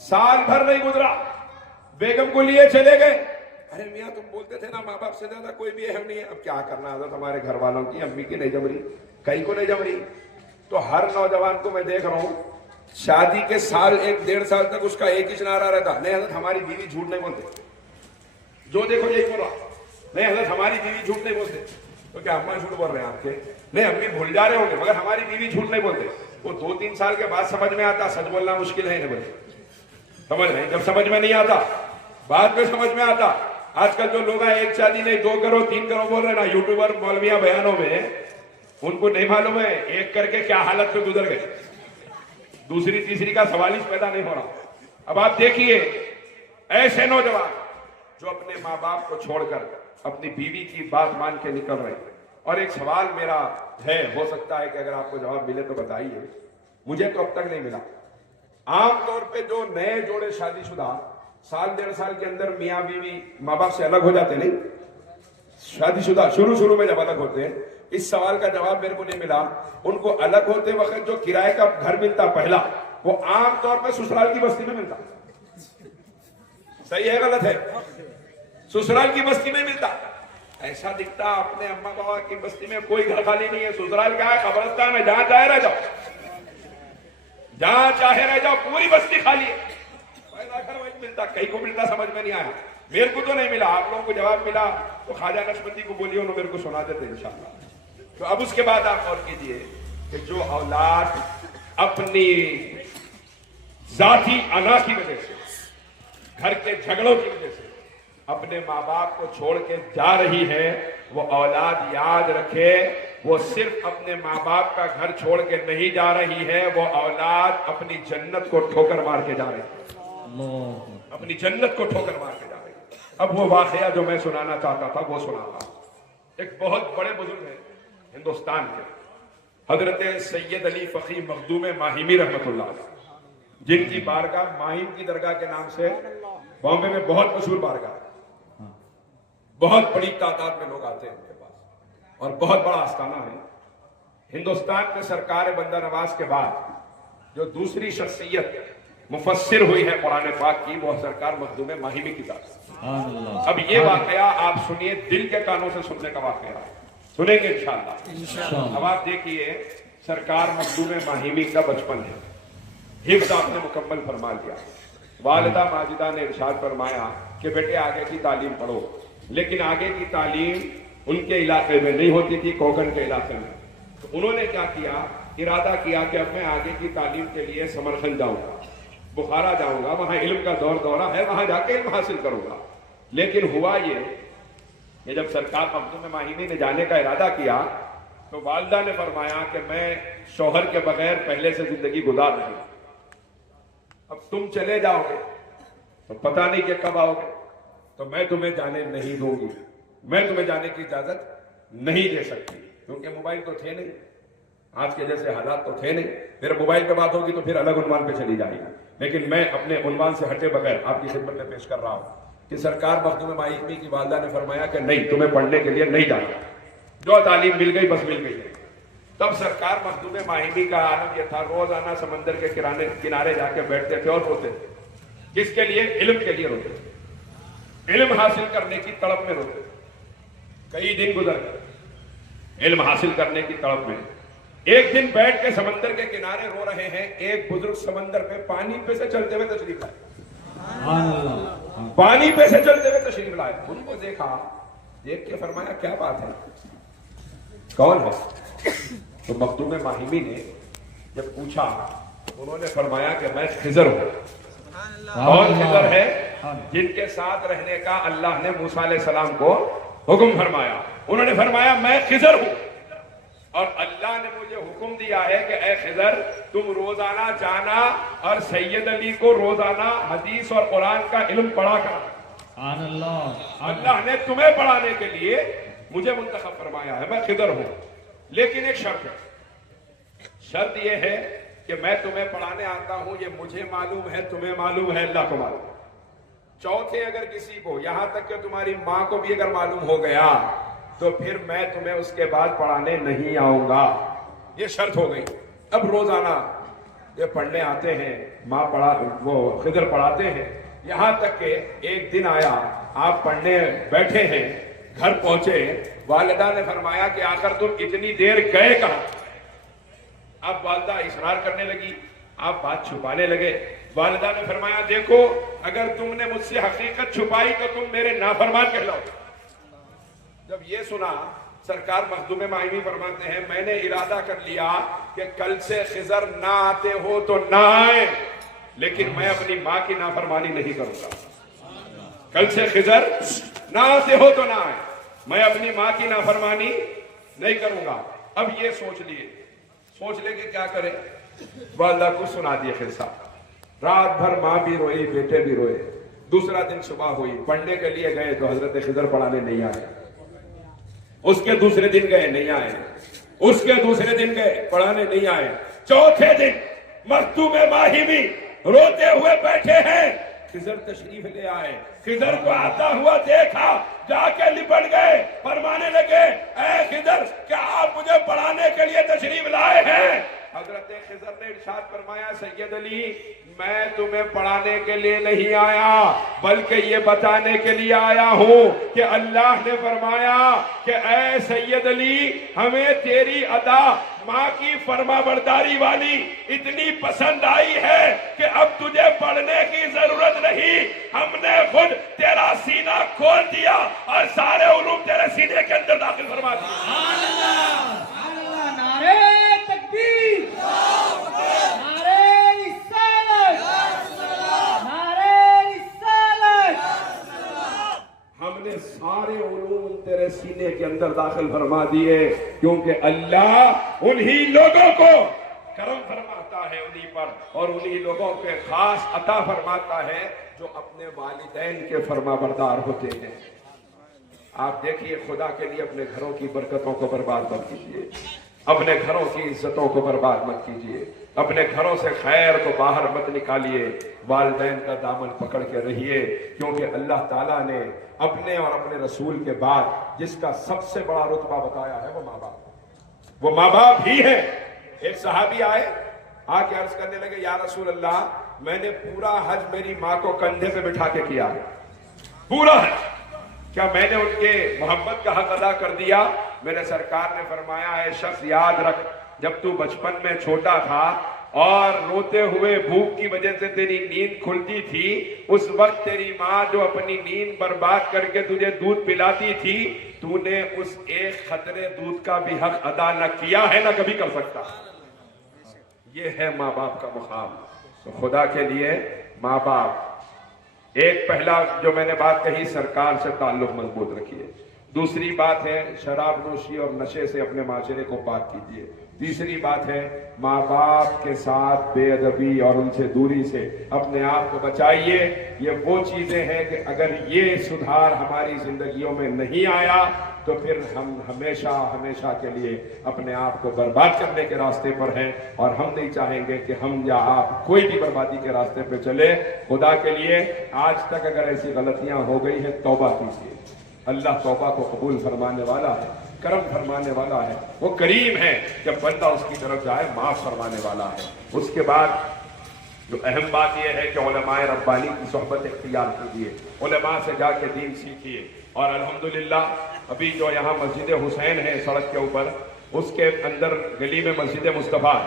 साल भर नहीं गुजरा बेगम को लिए चले गए। अरे मियाँ तुम बोलते थे ना माँ बाप से ज्यादा कोई भी अहम नहीं है, अब क्या करना है, हमारे घर वालों की, अम्मी की नहीं जम रही, कहीं को नहीं जम रही। तो हर नौजवान को मैं देख रहा हूँ, शादी के साल 1-1.5 साल तक उसका एक ही नारा रहता, नहीं हजरत हमारी बीवी झूठ नहीं बोलते, जो देखो यही बोला, नहीं हजरत हमारी बीवी झूठ नहीं बोलते। तो क्या अम्मा झूठ बोल रहे हैं आपके? नहीं अम्मी भूल जा रहे होंगे, मगर हमारी बीवी झूठ नहीं बोलते। वो 2-3 साल के बाद समझ में आता, सच बोलना मुश्किल है, नहीं बोले समझ नहीं, जब समझ में नहीं आता बाद में समझ में आता। आजकल जो लोग हैं, एक शादी नहीं 2 करो 3 करो बोल रहे ना, यूट्यूबर मौलविया बयानों में, उनको नहीं मालूम है एक करके क्या हालत पे गुजर गए, दूसरी तीसरी का सवाल ही पैदा नहीं हो रहा। अब आप देखिए ऐसे नौजवान जो अपने माँ बाप को छोड़कर अपनी बीवी की बात मान के निकल रहे हैं। और एक सवाल मेरा है, हो सकता है कि अगर आपको जवाब मिले तो बताइए, मुझे तो अब तक नहीं मिला। आमतौर पे जो नए जोड़े शादीशुदा साल 1.5 साल के अंदर मियाँ बीवी माँ बाप से अलग हो जाते, नहीं शादीशुदा शुरू में जब अलग होते हैं, इस सवाल का जवाब मेरे को नहीं मिला। उनको अलग होते वक्त जो किराए का घर मिलता पहला, वो आमतौर पर ससुराल की बस्ती में मिलता, صحیح ہے غلط ہے؟ سسرال کی بستی میں ملتا، ایسا دکھتا اپنے اما بابا کی بستی میں کوئی گھر خالی نہیں ہے. سسرال کیا ہے؟ قبرستان ہے، جہاں چاہے رہ جاؤ، جہاں چاہے رہ جاؤ، پوری بستی خالی ہے. ایسا گھر وہیں ملتا، کہیں کو ملتا سمجھ میں نہیں آیا. میرے کو تو نہیں ملا، آپ لوگوں کو جواب ملا تو خواجہ نقشبندی کو بولیے، انہوں میرے کو سنا دیتے انشاءاللہ. تو اب اس کے بعد آپ غور کیجئے کہ جو اولاد اپنی ذاتی انا کی وجہ سے، گھر کے جھگڑوں کی وجہ سے اپنے ماں باپ کو چھوڑ کے جا رہی ہے، وہ اولاد یاد رکھے وہ صرف اپنے ماں باپ کا گھر چھوڑ کے نہیں جا رہی ہے، وہ اولاد اپنی جنت کو ٹھوکر مار کے جا رہی ہے، اپنی جنت کو ٹھوکر مار کے جا رہی ہے. اب وہ واقعہ جو میں سنانا چاہتا تھا وہ سناتا. ایک بہت بڑے بزرگ ہیں ہندوستان کے، حضرت سید علی فقی مخدوم ماہیمی رحمت اللہ علیہ، جن کی بارگاہ ماہیم کی درگاہ کے نام سے بامبے میں بہت مشہور بارگاہ ہے. بہت بڑی تعداد میں لوگ آتے ہیں ان کے پاس اور بہت بڑا آستانہ ہے. ہندوستان میں سرکار بندہ نواز کے بعد جو دوسری شخصیت مفسر ہوئی ہے قرآن پاک کی، وہ سرکار مخدوم ماہیمی کی طرف. اب یہ واقعہ آپ سنیے، دل کے کانوں سے سننے کا واقعہ سنیں گے انشاءاللہ. اب آپ دیکھیے، سرکار مخدوم ماہیمی کا بچپن ہے، حفظ آپ نے مکمل فرما لیا. والدہ ماجدہ نے ارشاد فرمایا کہ بیٹے آگے کی تعلیم پڑھو، لیکن آگے کی تعلیم ان کے علاقے میں نہیں ہوتی تھی، کوکن کے علاقے میں. تو انہوں نے کیا کیا، ارادہ کیا کہ اب میں آگے کی تعلیم کے لیے سمرقند جاؤں گا، بخارا جاؤں گا، وہاں علم کا دورہ ہے، وہاں جا کے علم حاصل کروں گا. لیکن ہوا یہ کہ جب سرکار مخدوم ماہیمی نے جانے کا ارادہ کیا تو والدہ نے فرمایا کہ میں شوہر کے بغیر پہلے سے زندگی گزار رہی ہوں، اب تم چلے جاؤ گے تو پتہ نہیں کہ کب آؤ گے، تو میں تمہیں جانے نہیں دوں گی، میں تمہیں جانے کی اجازت نہیں دے سکتی. کیونکہ موبائل تو تھے نہیں، آج کے جیسے حالات تو تھے نہیں، پھر موبائل پہ بات ہوگی تو پھر الگ عنوان پہ چلی جائے گی. لیکن میں اپنے عنوان سے ہٹے بغیر آپ کی خدمت میں پیش کر رہا ہوں کہ سرکار مخدوم ماہیمی کی والدہ نے فرمایا کہ نہیں، تمہیں پڑھنے کے لیے نہیں جانا، جو تعلیم مل گئی بس مل گئی ہے. تب سرکار مخدوم ماہیمی کا عالم یہ تھا، روزانہ سمندر کے کنارے جا کے بیٹھتے تھے اور روتے تھے. کس کے لیے؟ علم کے لیے روتے تھے، علم حاصل کرنے کی تڑپ میں روتے تھے. کئی دن گزر گئے علم حاصل کرنے کی تڑپ میں. ایک دن بیٹھ کے سمندر کے کنارے رو رہے ہیں، ایک بزرگ سمندر پہ پانی پہ سے چلتے ہوئے تشریف لائے، پانی پہ سے چلتے ہوئے تشریف لائے. ان کو دیکھا، دیکھ کے فرمایا کیا بات ہے، کون ہے؟ تو مخدوم ماہیمی نے جب پوچھا، انہوں نے فرمایا کہ میں خضر ہوں. کون خضر ہے؟ جن کے ساتھ رہنے کا اللہ نے موسیٰ علیہ السلام کو حکم فرمایا. انہوں نے فرمایا میں خضر ہوں اور اللہ نے مجھے حکم دیا ہے کہ اے خضر تم روزانہ جانا اور سید علی کو روزانہ حدیث اور قرآن کا علم پڑھا کرا. اللہ نے تمہیں پڑھانے کے لیے مجھے منتخب فرمایا ہے، میں خضر ہوں. لیکن ایک شرط ہے، شرط یہ ہے کہ میں تمہیں پڑھانے آتا ہوں، یہ مجھے معلوم ہے، تمہیں معلوم ہے، اللہ کو معلوم. چوتھے اگر کسی کو، یہاں تک کہ تمہاری ماں کو بھی اگر معلوم ہو گیا تو پھر میں تمہیں اس کے بعد پڑھانے نہیں آؤں گا. یہ شرط ہو گئی. اب روزانہ یہ پڑھنے آتے ہیں، ماں وہ خضر پڑھاتے ہیں. یہاں تک کہ ایک دن آیا، آپ پڑھنے بیٹھے ہیں، گھر پہنچے، والدہ نے فرمایا کہ آخر تم اتنی دیر گئے کہاں؟ اب والدہ اصرار کرنے لگی، آپ بات چھپانے لگے. والدہ نے فرمایا دیکھو اگر تم نے مجھ سے حقیقت چھپائی تو تم میرے نافرمان کہلاؤ. جب یہ سنا، سرکار مخدوم ماہیمی فرماتے ہیں میں نے ارادہ کر لیا کہ کل سے خضر نہ آتے ہو تو نہ آئے، لیکن میں اپنی ماں کی نافرمانی نہیں کروں گا. کل سے خضر نہ آتے ہو تو نہ آئے، میں اپنی ماں کی نافرمانی نہیں کروں گا. اب یہ سوچ لے کہ کیا کرے. والدہ کو سنا دیے قصہ. رات بھر ماں بھی روئی، بیٹے بھی روئے. دوسرا دن صبح ہوئی، پڑھنے کے لیے گئے تو حضرت خضر پڑھانے نہیں آئے. اس کے دوسرے دن گئے، نہیں آئے. اس کے دوسرے دن گئے، پڑھانے نہیں آئے. چوتھے دن مخدوم ماہیمی روتے ہوئے بیٹھے ہیں، خضر تشریف لے آئے. خضر کو آتا ہوا دیکھا، جا کے لپٹ گئے، فرمانے لگے اے خضر کیا آپ مجھے پڑھانے کے لیے تشریف لائے ہیں؟ حضرت خضر نے ارشاد فرمایا سید علی میں تمہیں پڑھانے کے لیے نہیں آیا بلکہ یہ بتانے کے لیے آیا ہوں کہ اللہ نے فرمایا کہ اے سید علی ہمیں تیری ادا ماں کی فرما برداری والی اتنی پسند آئی ہے کہ اب تجھے پڑھنے کی ضرورت نہیں، ہم نے خود تیرا سینہ کھول دیا اور سارے علوم تیرے سینے کے اندر داخل فرما دیا۔ اللہ نعرے تکبیر، نعرے رسالت، نعرے رسالت۔ ہم نے سارے علوم تیرے سینے کے اندر داخل فرما دیے کیونکہ اللہ انہی لوگوں کو کرم فرماتا ہے انہی پر، اور انہی لوگوں کے خاص عطا فرماتا ہے جو اپنے والدین کے فرما بردار ہوتے ہیں۔ آپ دیکھیے خدا کے لیے اپنے گھروں کی برکتوں کو برباد مت کیجیے، اپنے گھروں کی عزتوں کو برباد مت کیجیے، اپنے گھروں سے خیر کو باہر مت نکالیے، والدین کا دامن پکڑ کے رہیے، کیونکہ اللہ تعالیٰ نے اپنے اور اپنے رسول کے بعد جس کا سب سے بڑا رتبہ بتایا ہے وہ ماں باپ، وہ ماں باپ ہی ہے۔ ایک صحابی آئے، آ کے عرض کرنے لگے یا رسول اللہ میں نے پورا حج میری ماں کو کندھے پہ بٹھا کے کیا ہے، پورا حج، کیا میں نے ان کے محبت کا حق ادا کر دیا؟ میرے سرکار نے فرمایا اے شخص یاد رکھ جب تو بچپن میں چھوٹا تھا اور روتے ہوئے بھوک کی وجہ سے تیری نیند کھلتی تھی، اس وقت تیری ماں جو اپنی نیند برباد کر کے تجھے دودھ پلاتی تھی، تو نے اس ایک قطرے دودھ کا بھی حق ادا نہ کیا ہے نہ کبھی کر سکتا۔ یہ ہے ماں باپ کا مقام۔ تو خدا کے لیے ماں باپ، ایک پہلا جو میں نے بات کہی سرکار سے تعلق مضبوط رکھیے، دوسری بات ہے شراب نوشی اور نشے سے اپنے معاشرے کو پاک کیجیے، تیسری بات ہے ماں باپ کے ساتھ بے ادبی اور ان سے دوری سے اپنے آپ کو بچائیے۔ یہ وہ چیزیں ہیں کہ اگر یہ سدھار ہماری زندگیوں میں نہیں آیا تو پھر ہم ہمیشہ ہمیشہ کے لیے اپنے آپ کو برباد کرنے کے راستے پر ہیں، اور ہم نہیں چاہیں گے کہ ہم یا آپ کوئی بھی بربادی کے راستے پہ چلے۔ خدا کے لیے آج تک اگر ایسی غلطیاں ہو گئی ہیں توبہ کیجیے، اللہ توبہ کو قبول فرمانے والا ہے، کرم فرمانے والا ہے، وہ کریم ہے، جب بندہ اس کی طرف جائے معاف فرمانے والا ہے۔ اس کے بعد جو اہم بات یہ ہے کہ علماء ربانی کی صحبت اختیار کیجیے، علماء سے جا کے دین سیکھیے، اور الحمدللہ ابھی جو یہاں مسجد حسین ہے سڑک کے اوپر، اس کے اندر گلی میں مسجد مصطفیٰ،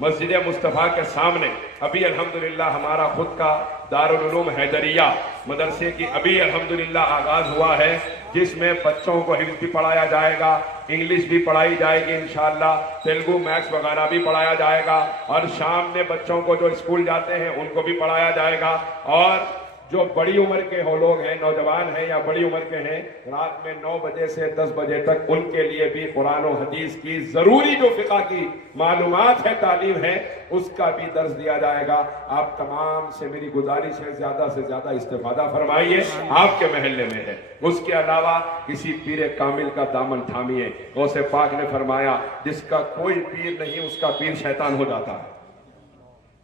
مسجد مصطفیٰ کے سامنے ابھی الحمدللہ ہمارا خود کا دارالعلوم حیدریہ مدرسے کی ابھی الحمدللہ آغاز ہوا ہے، جس میں بچوں کو حفظ بھی پڑھایا جائے گا، انگلش بھی پڑھائی جائے گی انشاءاللہ، تیلگو میکس وغیرہ بھی پڑھایا جائے گا، اور شام میں بچوں کو جو اسکول جاتے ہیں ان کو بھی پڑھایا جائے گا، اور جو بڑی عمر کے ہو لوگ ہیں، نوجوان ہیں یا بڑی عمر کے ہیں، رات میں 9 بجے سے 10 بجے تک ان کے لیے بھی قرآن و حدیث کی ضروری جو فقہ کی معلومات ہے، تعلیم ہے، اس کا بھی درس دیا جائے گا۔ آپ تمام سے میری گزارش ہے زیادہ سے زیادہ استفادہ فرمائیے، آپ کے محلے میں ہے۔ اس کے علاوہ کسی پیر کامل کا دامن تھامیے، غوث پاک نے فرمایا جس کا کوئی پیر نہیں اس کا پیر شیطان ہو جاتا ہے۔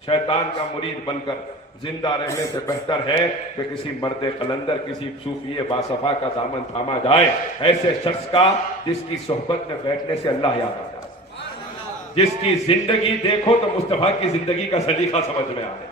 شیطان کا مرید بن کر زندہ رہنے سے بہتر ہے کہ کسی مرد قلندر، کسی صوفی باصفا کا دامن تھاما جائے، ایسے شخص کا جس کی صحبت میں بیٹھنے سے اللہ یاد آ جائے، جس کی زندگی دیکھو تو مصطفیٰ کی زندگی کا سلیقہ سمجھ میں آئے،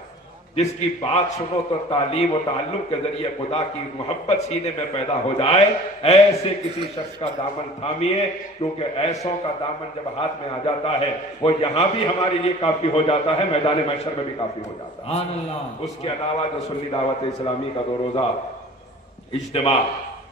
جس کی بات سنو تو تعلیم و تعلم کے ذریعے خدا کی محبت سینے میں پیدا ہو جائے، ایسے کسی شخص کا دامن تھامیے، کیونکہ ایسوں کا دامن جب ہاتھ میں آ جاتا ہے وہ یہاں بھی ہمارے لیے کافی ہو جاتا ہے، میدان محشر میں بھی کافی ہو جاتا ہے۔ اس کے علاوہ جو سنی دعوت اسلامی کا 2 روزہ اجتماع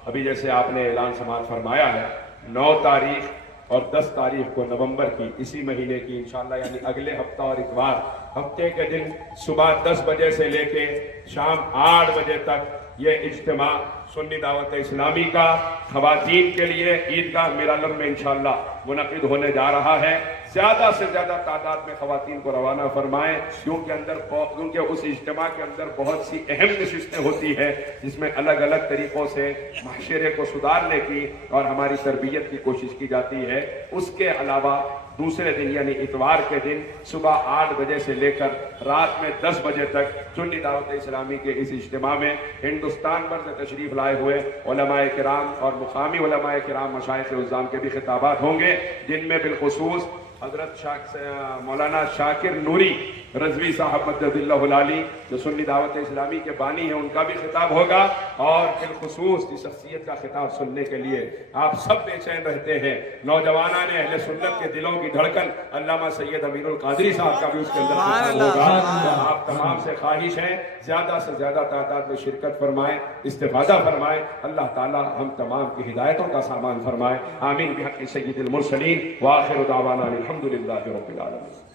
ابھی جیسے آپ نے اعلان سماعت فرمایا ہے، 9 تاریخ اور 10 تاریخ کو نومبر کی اسی مہینے کی انشاءاللہ، یعنی اگلے ہفتہ اور اتوار، ہفتے کے دن صبح 10 بجے سے لے کے شام 8 بجے تک یہ اجتماع سنی دعوت اسلامی کا خواتین کے لیے عیدگاہ میرالم میں انشاءاللہ منعقد ہونے جا رہا ہے۔ زیادہ سے زیادہ تعداد میں خواتین کو روانہ فرمائیں، کیونکہ اس اجتماع کے اندر بہت سی اہم نشستیں ہوتی ہیں جس میں الگ الگ طریقوں سے معاشرے کو سدھارنے کی اور ہماری تربیت کی کوشش کی جاتی ہے۔ اس کے علاوہ دوسرے دن یعنی اتوار کے دن صبح 8 بجے سے لے کر رات میں 10 بجے تک سنی دعوت اسلامی کے اس اجتماع میں ہندوستان بھر سے تشریف لائے ہوئے علماء کرام اور مقامی علماء کرام، مشائخ عظام کے بھی خطابات ہوں گے، جن میں بالخصوص حضرت مولانا شاکر نوری رضوی صاحب مدد العالی جو سنی دعوت اسلامی کے بانی ہیں ان کا بھی خطاب ہوگا، اور بالخصوص اس شخصیت کا خطاب سننے کے لیے آپ سب بے چین رہتے ہیں، نوجوانان اہل سنت کے دلوں کی دھڑکن علامہ سید امین القادری صاحب کا بھی اس کے اندر خطاب ہوگا۔ تو آپ تمام سے خواہش ہے زیادہ سے زیادہ تعداد میں شرکت فرمائیں، استفادہ فرمائیں، اللہ تعالی ہم تمام کی ہدایتوں کا سامان فرمائے، آمین بحق سید المرسلین، وآخر دعوانا الحمدللہ رب العالمین۔